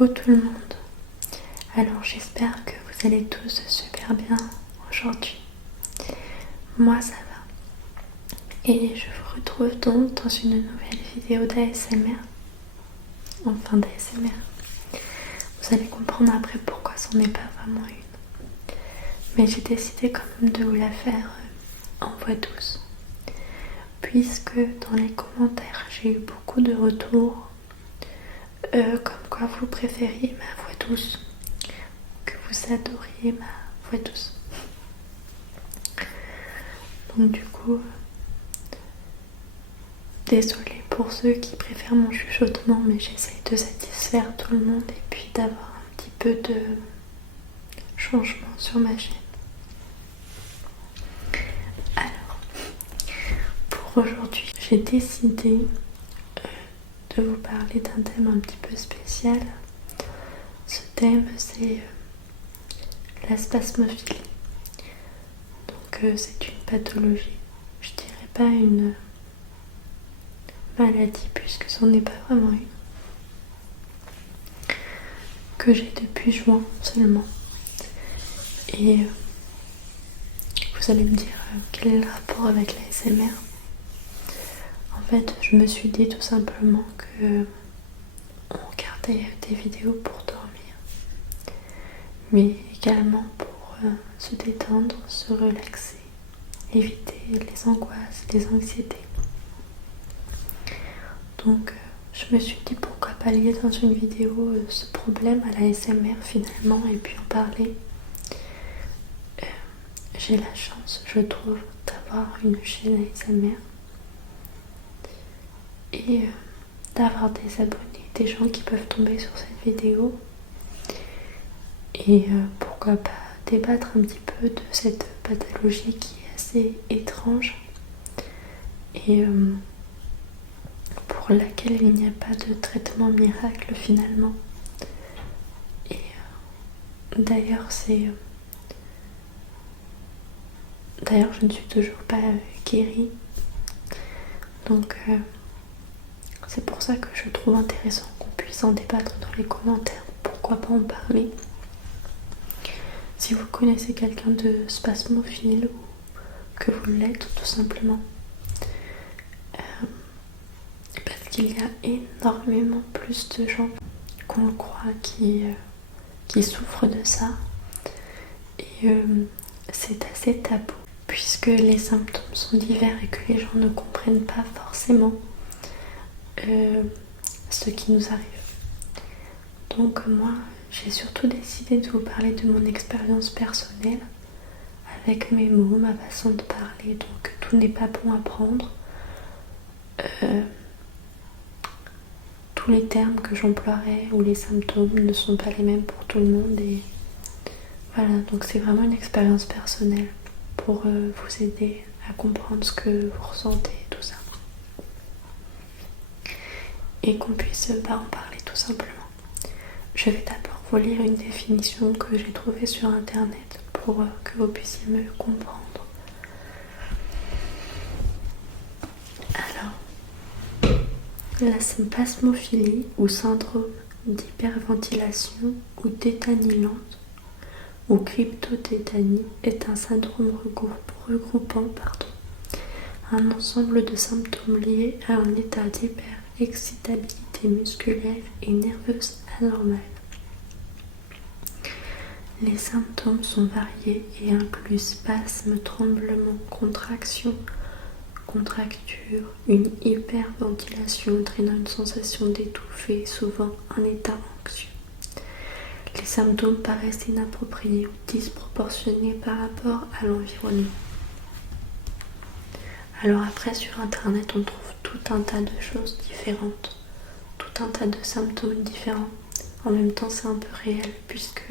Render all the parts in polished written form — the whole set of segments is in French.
Coucou tout le monde. Alors j'espère que vous allez tous super bien aujourd'hui. Moi ça va. Et je vous retrouve donc dans une nouvelle vidéo d'ASMR. Enfin d'ASMR. Vous allez comprendre après pourquoi c'en est pas vraiment une. Mais j'ai décidé quand même de vous la faire en voix douce. Puisque dans les commentaires j'ai eu beaucoup de retours comme quoi vous préfériez ma voix douce, que vous adoriez ma voix douce. Donc du coup, désolée pour ceux qui préfèrent mon chuchotement, mais j'essaye de satisfaire tout le monde et puis d'avoir un petit peu de changement sur ma chaîne. Alors, pour aujourd'hui, j'ai décidé de vous parler d'un thème un petit peu spécial. Ce thème, c'est la spasmophilie. Donc c'est une pathologie, je dirais pas une maladie puisque c'en n'est pas vraiment une, que j'ai depuis juin seulement. Et vous allez me dire quel est le rapport avec l'ASMR. En fait, je me suis dit tout simplement que on regardait des vidéos pour dormir, mais également pour se détendre, se relaxer, éviter les angoisses, les anxiétés. Donc je me suis dit pourquoi pas lier dans une vidéo ce problème à l'ASMR finalement et puis en parler. J'ai la chance, je trouve, d'avoir une chaîne ASMR et d'avoir des abonnés, des gens qui peuvent tomber sur cette vidéo et pourquoi pas débattre un petit peu de cette pathologie qui est assez étrange et pour laquelle il n'y a pas de traitement miracle finalement. Et d'ailleurs je ne suis toujours pas guérie, donc c'est pour ça que je trouve intéressant qu'on puisse en débattre dans les commentaires. Pourquoi pas en parler? Si vous connaissez quelqu'un de spasmophile ou que vous l'êtes tout simplement, parce qu'il y a énormément plus de gens qu'on le croit qui souffrent de ça, et c'est assez tabou puisque les symptômes sont divers et que les gens ne comprennent pas forcément ce qui nous arrive. Donc moi j'ai surtout décidé de vous parler de mon expérience personnelle avec mes mots, ma façon de parler, donc tout n'est pas bon à prendre. Tous les termes que j'emploierai ou les symptômes ne sont pas les mêmes pour tout le monde et voilà, donc c'est vraiment une expérience personnelle pour vous aider à comprendre ce que vous ressentez et tout ça. Et qu'on puisse en parler tout simplement. Je vais d'abord vous lire une définition que j'ai trouvée sur internet pour que vous puissiez me comprendre. Alors, la spasmophilie ou syndrome d'hyperventilation ou tétanie lente ou cryptotétanie est un syndrome regroupant un ensemble de symptômes liés à un état d'hyperexcitabilité musculaire et nerveuse anormale. Les symptômes sont variés et incluent spasmes, tremblements, contractions, contracture, une hyperventilation entraînant une sensation d'étouffer, souvent un état anxieux. Les symptômes paraissent inappropriés ou disproportionnés par rapport à l'environnement. Alors après sur internet on trouve tout un tas de choses différentes, tout un tas de symptômes différents. En même temps c'est un peu réel puisque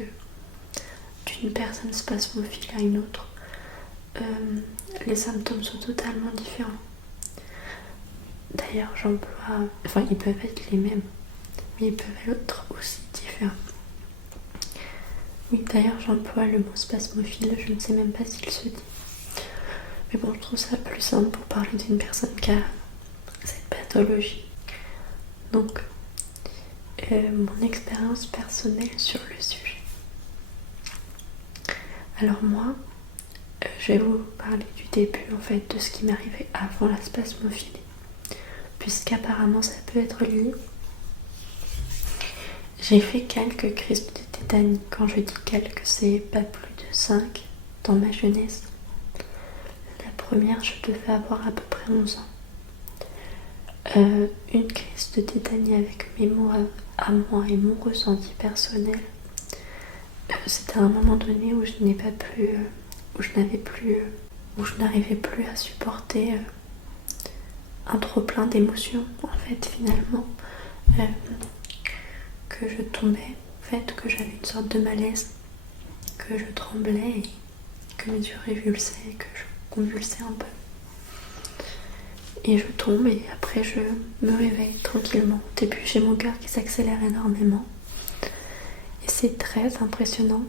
d'une personne spasmophile à une autre, les symptômes sont totalement différents. D'ailleurs ils peuvent être les mêmes, mais ils peuvent être aussi différents. Oui, d'ailleurs j'emploie le mot spasmophile, je ne sais même pas s'il se dit. Mais bon, je trouve ça plus simple pour parler d'une personne qui a cette pathologie. Donc, mon expérience personnelle sur le sujet. Alors moi, je vais vous parler du début en fait de ce qui m'arrivait avant la spasmophilie, puisqu'apparemment ça peut être lié. J'ai fait quelques crises de tétanie. Quand je dis quelques, c'est pas plus de 5 dans ma jeunesse. La première, je devais avoir à peu près 11 ans. Une crise de tétanie avec mes mots à moi et mon ressenti personnel. C'était à un moment donné où je n'arrivais plus à supporter un trop plein d'émotions en fait finalement, que je tombais en fait, que j'avais une sorte de malaise, que je tremblais et que mes yeux révulsaient, que je convulsais un peu. Et je tombe et après je me réveille tranquillement. Au début j'ai mon cœur qui s'accélère énormément et c'est très impressionnant.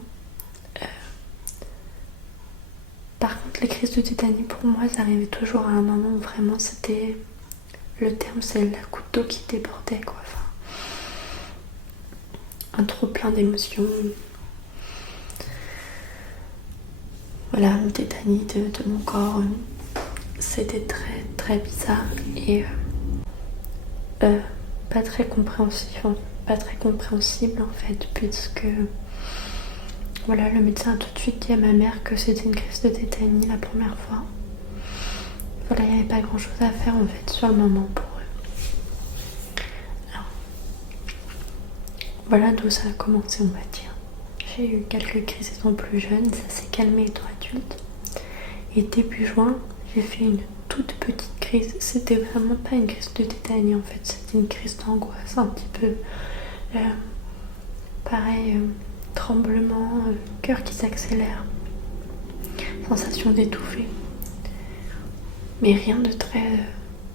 Par contre les crises de tétanie pour moi ça arrivait toujours à un moment où vraiment c'était, le terme c'est la goutte d'eau qui débordait quoi. Enfin, un trop plein d'émotions. Voilà, une tétanie de mon corps. C'était très très bizarre et pas très compréhensible en fait, puisque voilà, le médecin a tout de suite dit à ma mère que c'était une crise de tétanie la première fois. Voilà, il n'y avait pas grand chose à faire en fait sur le moment pour eux. Alors, voilà d'où ça a commencé, on va dire. J'ai eu quelques crises étant plus jeune, ça s'est calmé étant adulte. Et début juin, j'ai fait une toute petite crise. C'était vraiment pas une crise de tétanie en fait, c'était une crise d'angoisse un petit peu. Pareil, tremblement, cœur qui s'accélère, sensation d'étouffer. Mais rien de très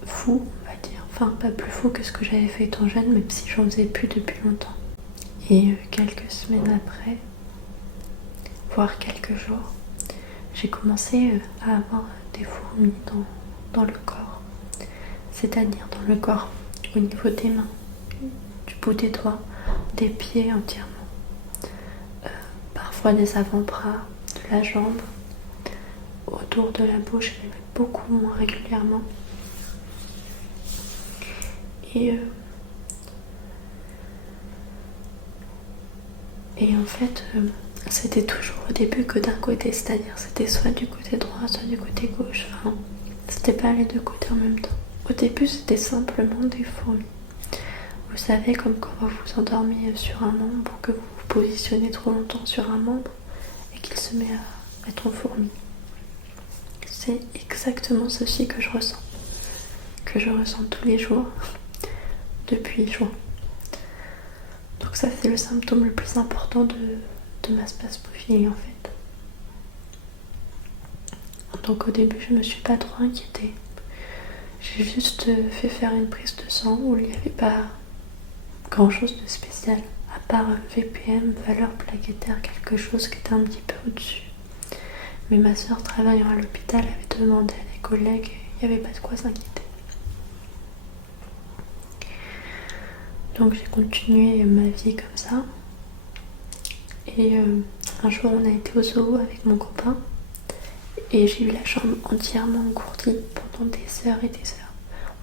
fou, on va dire. Enfin, pas plus fou que ce que j'avais fait étant jeune, même si j'en faisais plus depuis longtemps. Et quelques semaines après, voire quelques jours, j'ai commencé à avoir des fourmis dans le corps. C'est-à-dire dans le corps, au niveau des mains, du bout des doigts, des pieds entièrement. Parfois des avant-bras, de la jambe, autour de la bouche, mais beaucoup moins régulièrement. Et en fait, c'était toujours au début que d'un côté, c'est-à-dire c'était soit du côté droit, soit du côté gauche. Enfin, c'était pas les deux côtés en même temps. Au début, c'était simplement des fourmis. Vous savez, comme quand vous vous endormez sur un membre, que vous vous positionnez trop longtemps sur un membre et qu'il se met à être en fourmi. C'est exactement ceci que je ressens tous les jours depuis juin. Donc ça, c'est le symptôme le plus important de ma spasmophilie en fait. Donc au début, je me suis pas trop inquiétée. J'ai juste fait faire une prise de sang où il n'y avait pas grand chose de spécial, à part VPM, valeur plaquettaire, quelque chose qui était un petit peu au-dessus. Mais ma soeur travaillant à l'hôpital avait demandé à des collègues et il n'y avait pas de quoi s'inquiéter. Donc j'ai continué ma vie comme ça. Et un jour on a été au zoo avec mon copain et j'ai eu la jambe entièrement engourdie pendant des heures et des heures.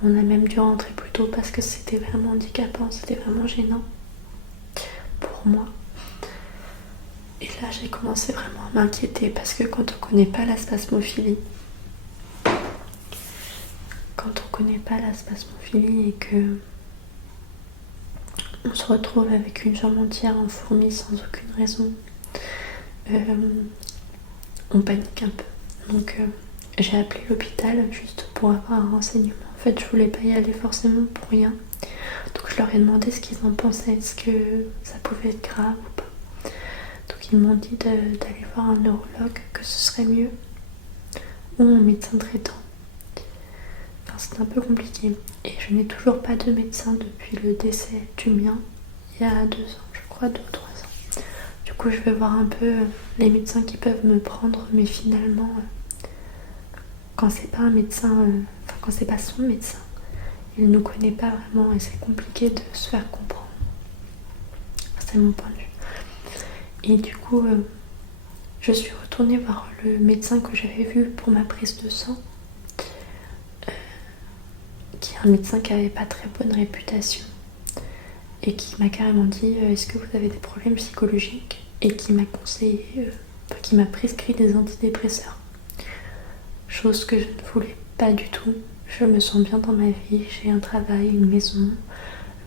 On a même dû rentrer plus tôt parce que c'était vraiment handicapant, c'était vraiment gênant pour moi. Et là j'ai commencé vraiment à m'inquiéter parce que quand on connaît pas la spasmophilie, et que on se retrouve avec une jambe entière en fourmi sans aucune raison, on panique un peu. Donc j'ai appelé l'hôpital juste pour avoir un renseignement. En fait, je voulais pas y aller forcément pour rien. Donc je leur ai demandé ce qu'ils en pensaient, est-ce que ça pouvait être grave ou pas. Donc ils m'ont dit d'aller voir un neurologue, que ce serait mieux, ou un médecin traitant. Enfin, c'est un peu compliqué. Et je n'ai toujours pas de médecin depuis le décès du mien, il y a 2 ans, je crois, 2 ou 3 ans. Du coup, je vais voir un peu les médecins qui peuvent me prendre, mais finalement, quand c'est pas un médecin, quand c'est pas son médecin, il ne nous connaît pas vraiment et c'est compliqué de se faire comprendre. c'est mon point de vue. Et du coup, je suis retournée voir le médecin que j'avais vu pour ma prise de sang, qui est un médecin qui n'avait pas très bonne réputation et qui m'a carrément dit est-ce que vous avez des problèmes psychologiques, et qui m'a conseillé, qui m'a prescrit des antidépresseurs. Chose que je ne voulais pas du tout. Je me sens bien dans ma vie, j'ai un travail, une maison,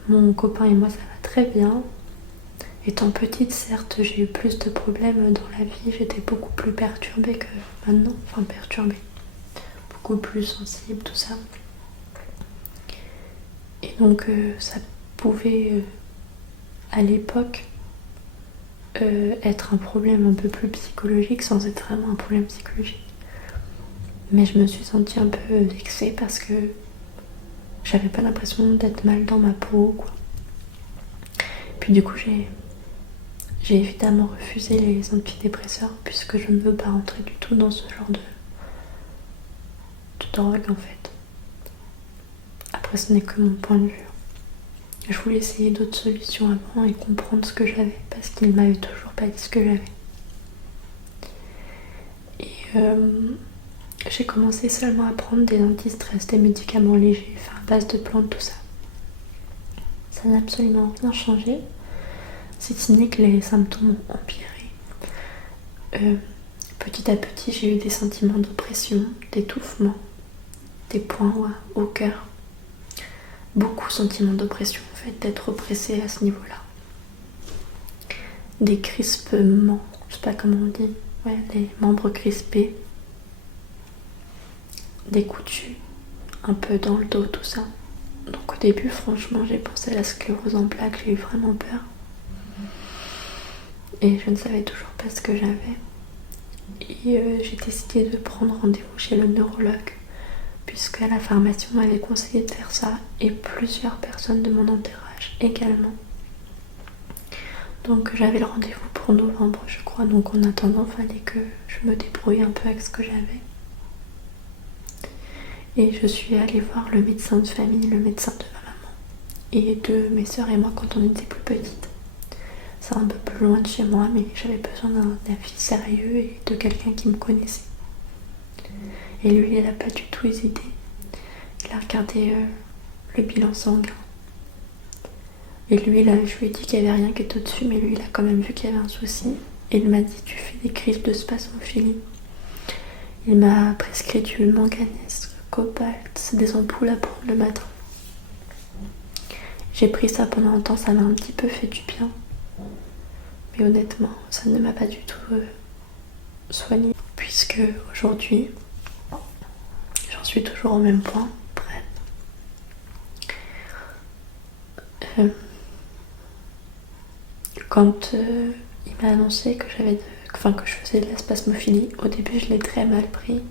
mon copain et moi ça va très bien. Étant petite, certes, j'ai eu plus de problèmes dans la vie, j'étais beaucoup plus perturbée que maintenant, enfin perturbée, beaucoup plus sensible, tout ça. Et donc ça pouvait à l'époque être un problème un peu plus psychologique sans être vraiment un problème psychologique. Mais je me suis sentie un peu vexée parce que j'avais pas l'impression d'être mal dans ma peau, quoi. Puis du coup, j'ai évidemment refusé les antidépresseurs puisque je ne veux pas rentrer du tout dans ce genre de drogue en fait. Après, ce n'est que mon point de vue. Je voulais essayer d'autres solutions avant et comprendre ce que j'avais parce qu'il ne m'avait toujours pas dit ce que j'avais. Et j'ai commencé seulement à prendre des anti-stress, des médicaments légers, enfin à base de plantes, tout ça. Ça n'a absolument rien changé, si ce n'est que les symptômes ont empiré. Petit à petit, j'ai eu des sentiments d'oppression, d'étouffement, des points au cœur. Beaucoup de sentiments d'oppression, en fait, d'être oppressée à ce niveau-là. Des crispements, je sais pas comment on dit, ouais, des membres crispés, des coups de jus, un peu dans le dos, tout ça. Donc au début, franchement, j'ai pensé à la sclérose en plaques, j'ai eu vraiment peur. Et je ne savais toujours pas ce que j'avais. Et j'ai décidé de prendre rendez-vous chez le neurologue, puisque la pharmacie m'avait conseillé de faire ça, et plusieurs personnes de mon entourage également. Donc j'avais le rendez-vous pour novembre, je crois. Donc en attendant, il fallait que je me débrouille un peu avec ce que j'avais. Et je suis allée voir le médecin de famille, le médecin de ma maman, et de mes sœurs et moi quand on était plus petites. C'est un peu plus loin de chez moi, mais j'avais besoin d'un avis sérieux et de quelqu'un qui me connaissait. Et lui, il n'a pas du tout hésité. Il a regardé le bilan sanguin. Et lui, là, je lui ai dit qu'il n'y avait rien qui était au-dessus, mais lui, il a quand même vu qu'il y avait un souci. Et il m'a dit, tu fais des crises de spasmophilie. Il m'a prescrit du manganèse, cobalt, c'est des ampoules à prendre le matin. J'ai pris ça pendant un temps, ça m'a un petit peu fait du bien. Mais honnêtement, ça ne m'a pas du tout soignée. Puisque aujourd'hui, j'en suis toujours au même point. Quand il m'a annoncé que que je faisais de la spasmophilie, au début je l'ai très mal pris.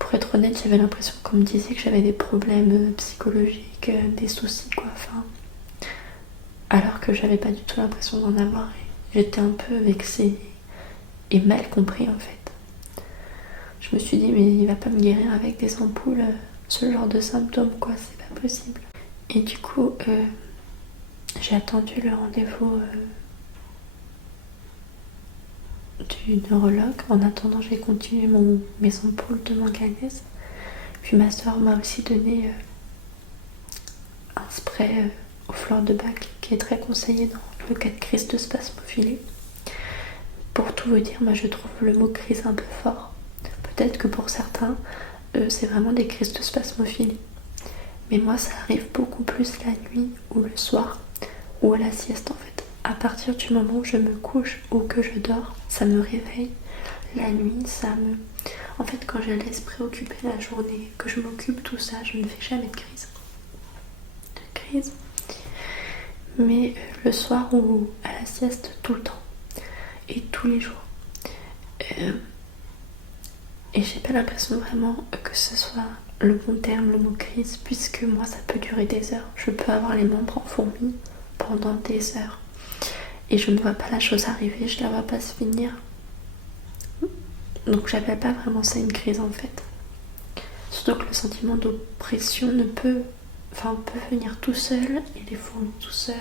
Pour être honnête, j'avais l'impression qu'on me disait que j'avais des problèmes psychologiques, des soucis quoi, alors que j'avais pas du tout l'impression d'en avoir. Et j'étais un peu vexée et mal compris en fait. Je me suis dit mais il va pas me guérir avec des ampoules, ce genre de symptômes quoi, c'est pas possible. Et du coup, j'ai attendu le rendez-vous du neurologue. En attendant, j'ai continué mes ampoules de manganèse. Puis ma soeur m'a aussi donné un spray aux fleurs de bac qui est très conseillé dans le cas de crise de spasmophilie. Pour tout vous dire, moi je trouve le mot crise un peu fort. Peut-être que pour certains, c'est vraiment des crises de spasmophilie. Mais moi, ça arrive beaucoup plus la nuit ou le soir ou à la sieste en fait. À partir du moment où je me couche ou que je dors, ça me réveille. La nuit, En fait, quand je laisse préoccuper la journée, que je m'occupe tout ça, je ne fais jamais de crise. Mais le soir ou à la sieste, tout le temps. Et tous les jours. Et j'ai pas l'impression vraiment que ce soit le bon terme, le mot crise, puisque moi, ça peut durer des heures. Je peux avoir les membres en fourmis pendant des heures. Et je ne vois pas la chose arriver, je la vois pas se finir. Donc j'appelle pas vraiment ça une crise en fait. Surtout que le sentiment d'oppression peut venir tout seul et les fourmis tout seul.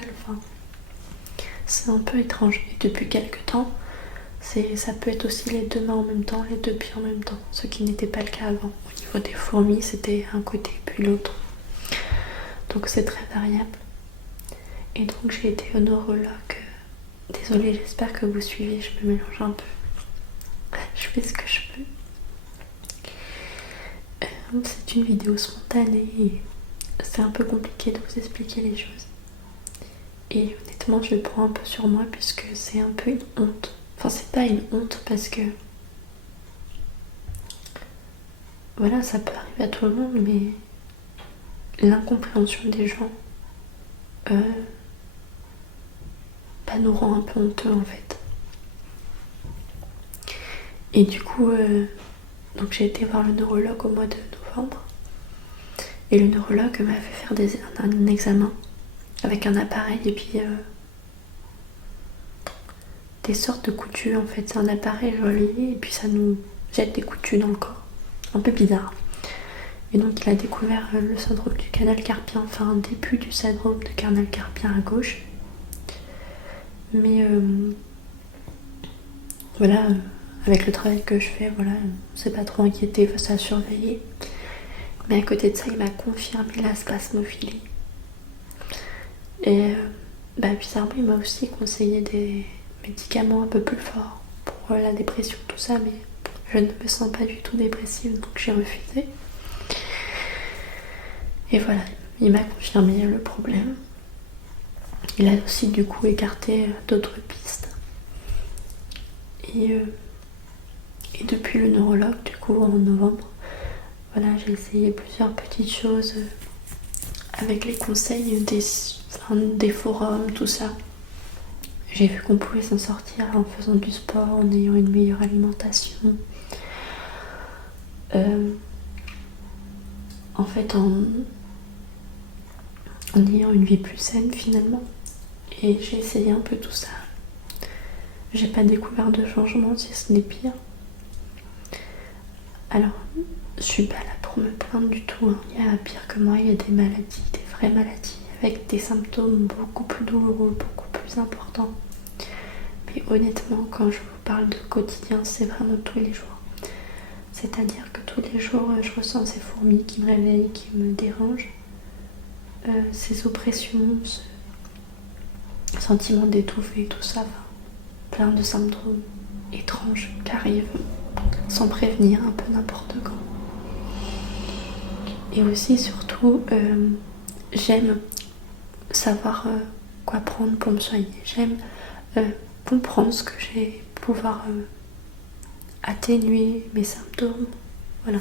c'est un peu étrange. Et depuis quelques temps, ça peut être aussi les deux mains en même temps, les deux pieds en même temps, ce qui n'était pas le cas avant. Au niveau des fourmis, c'était un côté puis l'autre. Donc c'est très variable. Et donc j'ai été au neurologue. Désolée, j'espère que vous suivez, je me mélange un peu. Je fais ce que je peux. C'est une vidéo spontanée et c'est un peu compliqué de vous expliquer les choses. Et honnêtement, je le prends un peu sur moi puisque c'est un peu une honte. Enfin, c'est pas une honte parce que... Voilà, ça peut arriver à tout le monde, mais l'incompréhension des gens nous rend un peu honteux en fait. Et du coup, donc j'ai été voir le neurologue au mois de novembre. Et le neurologue m'a fait faire un examen avec un appareil et puis des sortes de coutus en fait. C'est un appareil relié et puis ça nous jette des coutus dans le corps. Un peu bizarre. Et donc il a découvert le syndrome du canal carpien, enfin un début du syndrome du canal carpien à gauche. Mais voilà, avec le travail que je fais, voilà, on s'est pas trop inquiété face à surveiller. Mais à côté de ça, il m'a confirmé la spasmophilie. Et bizarrement, il m'a aussi conseillé des médicaments un peu plus forts pour la dépression, tout ça, mais je ne me sens pas du tout dépressive, donc j'ai refusé. Et voilà, il m'a confirmé le problème. Il a aussi du coup écarté d'autres pistes. Et depuis le neurologue, du coup en novembre, voilà, j'ai essayé plusieurs petites choses avec les conseils des forums, tout ça. J'ai vu qu'on pouvait s'en sortir en faisant du sport, en ayant une meilleure alimentation. En fait, en ayant une vie plus saine finalement. Et j'ai essayé un peu tout ça. J'ai pas découvert de changement, si ce n'est pire. Alors, je suis pas là pour me plaindre du tout, hein. Il y a pire que moi, il y a des maladies, des vraies maladies, avec des symptômes beaucoup plus douloureux, beaucoup plus importants. Mais honnêtement, quand je vous parle de quotidien, c'est vraiment tous les jours. C'est-à-dire que tous les jours, je ressens ces fourmis qui me réveillent, qui me dérangent. Ces oppressions, ce sentiment d'étouffer, tout ça, plein de symptômes étranges qui arrivent sans prévenir, un peu n'importe quand. Et aussi, surtout, j'aime savoir quoi prendre pour me soigner. J'aime comprendre ce que j'ai, pouvoir atténuer mes symptômes. Voilà.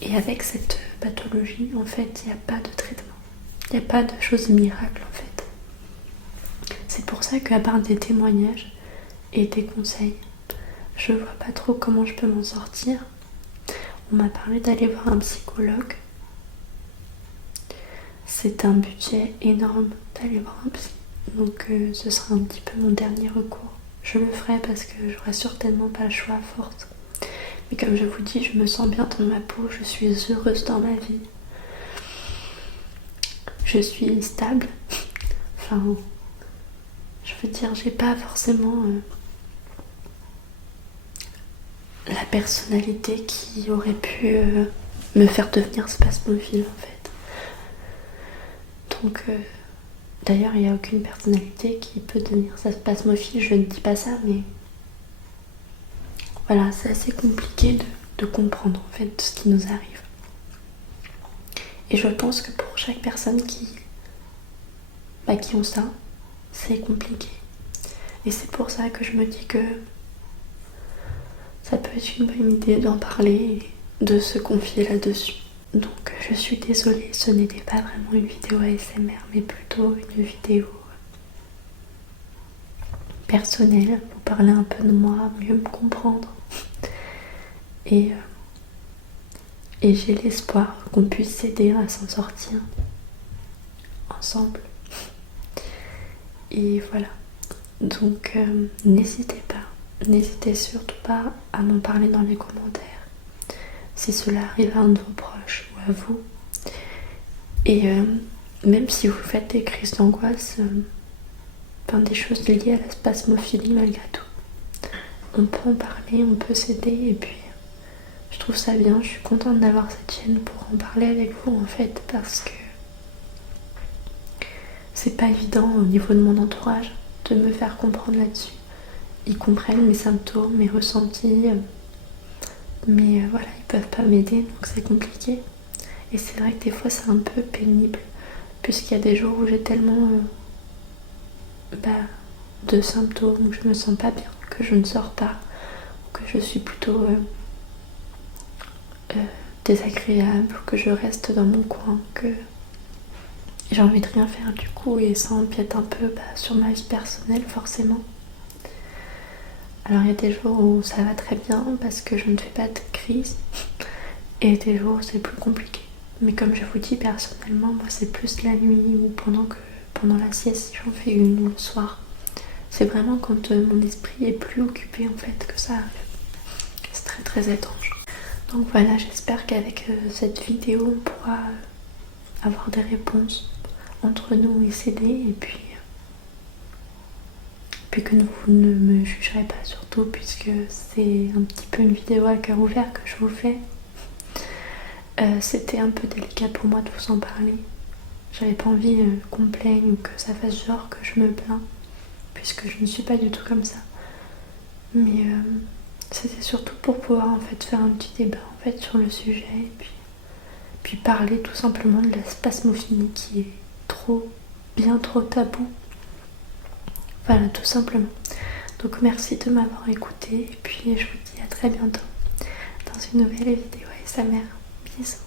Et avec cette pathologie, en fait, il n'y a pas de traitement. Il n'y a pas de chose miracle, en fait. C'est pour ça qu'à part des témoignages et des conseils, je vois pas trop comment je peux m'en sortir. On m'a parlé d'aller voir un psychologue. C'est un budget énorme d'aller voir un psy. Donc ce sera un petit peu mon dernier recours. Je le ferai parce que j'aurai certainement pas le choix à force. Mais comme je vous dis, je me sens bien dans ma peau, je suis heureuse dans ma vie. Je suis stable. Enfin, je veux dire, j'ai pas forcément la personnalité qui aurait pu me faire devenir spasmophile en fait. Donc d'ailleurs il n'y a aucune personnalité qui peut devenir spasmophile, je ne dis pas ça, mais voilà, c'est assez compliqué de comprendre en fait ce qui nous arrive. Et je pense que pour chaque personne qui ont ça, c'est compliqué. Et c'est pour ça que je me dis que ça peut être une bonne idée d'en parler et de se confier là-dessus. Donc je suis désolée, ce n'était pas vraiment une vidéo ASMR, mais plutôt une vidéo personnelle, pour parler un peu de moi, mieux me comprendre. Et j'ai l'espoir qu'on puisse s'aider à s'en sortir ensemble. Et voilà. Donc n'hésitez surtout pas à m'en parler dans les commentaires si cela arrive à un de vos proches ou à vous. Et même si vous faites des crises d'angoisse, enfin des choses liées à la spasmophilie malgré tout. On peut en parler, on peut s'aider et puis je trouve ça bien, je suis contente d'avoir cette chaîne pour en parler avec vous en fait parce que c'est pas évident au niveau de mon entourage de me faire comprendre là-dessus. Ils comprennent mes symptômes, mes ressentis, mais voilà, ils peuvent pas m'aider donc c'est compliqué. Et c'est vrai que des fois c'est un peu pénible puisqu'il y a des jours où j'ai tellement de symptômes où je me sens pas bien, que je ne sors pas, ou que je suis plutôt désagréable, ou que je reste dans mon coin, que j'ai envie de rien faire du coup et ça empiète un peu sur ma vie personnelle forcément. Alors il y a des jours où ça va très bien parce que je ne fais pas de crise et des jours où c'est plus compliqué. Mais comme je vous dis personnellement, moi c'est plus la nuit ou pendant la sieste si j'en fais une ou le soir. C'est vraiment quand mon esprit est plus occupé en fait que ça arrive. C'est très très étrange. Donc voilà, j'espère qu'avec cette vidéo on pourra avoir des réponses entre nous et s'aider et puis que vous ne me jugerez pas surtout puisque c'est un petit peu une vidéo à cœur ouvert que je vous fais. C'était un peu délicat pour moi de vous en parler. J'avais pas envie qu'on me plaigne ou que ça fasse genre que je me plains puisque je ne suis pas du tout comme ça. Mais c'était surtout pour pouvoir en fait faire un petit débat en fait sur le sujet et puis parler tout simplement de la spasmophilie qui est bien trop tabou. Voilà, tout simplement. Donc merci de m'avoir écouté et puis je vous dis à très bientôt dans une nouvelle vidéo ASMR. Bisous.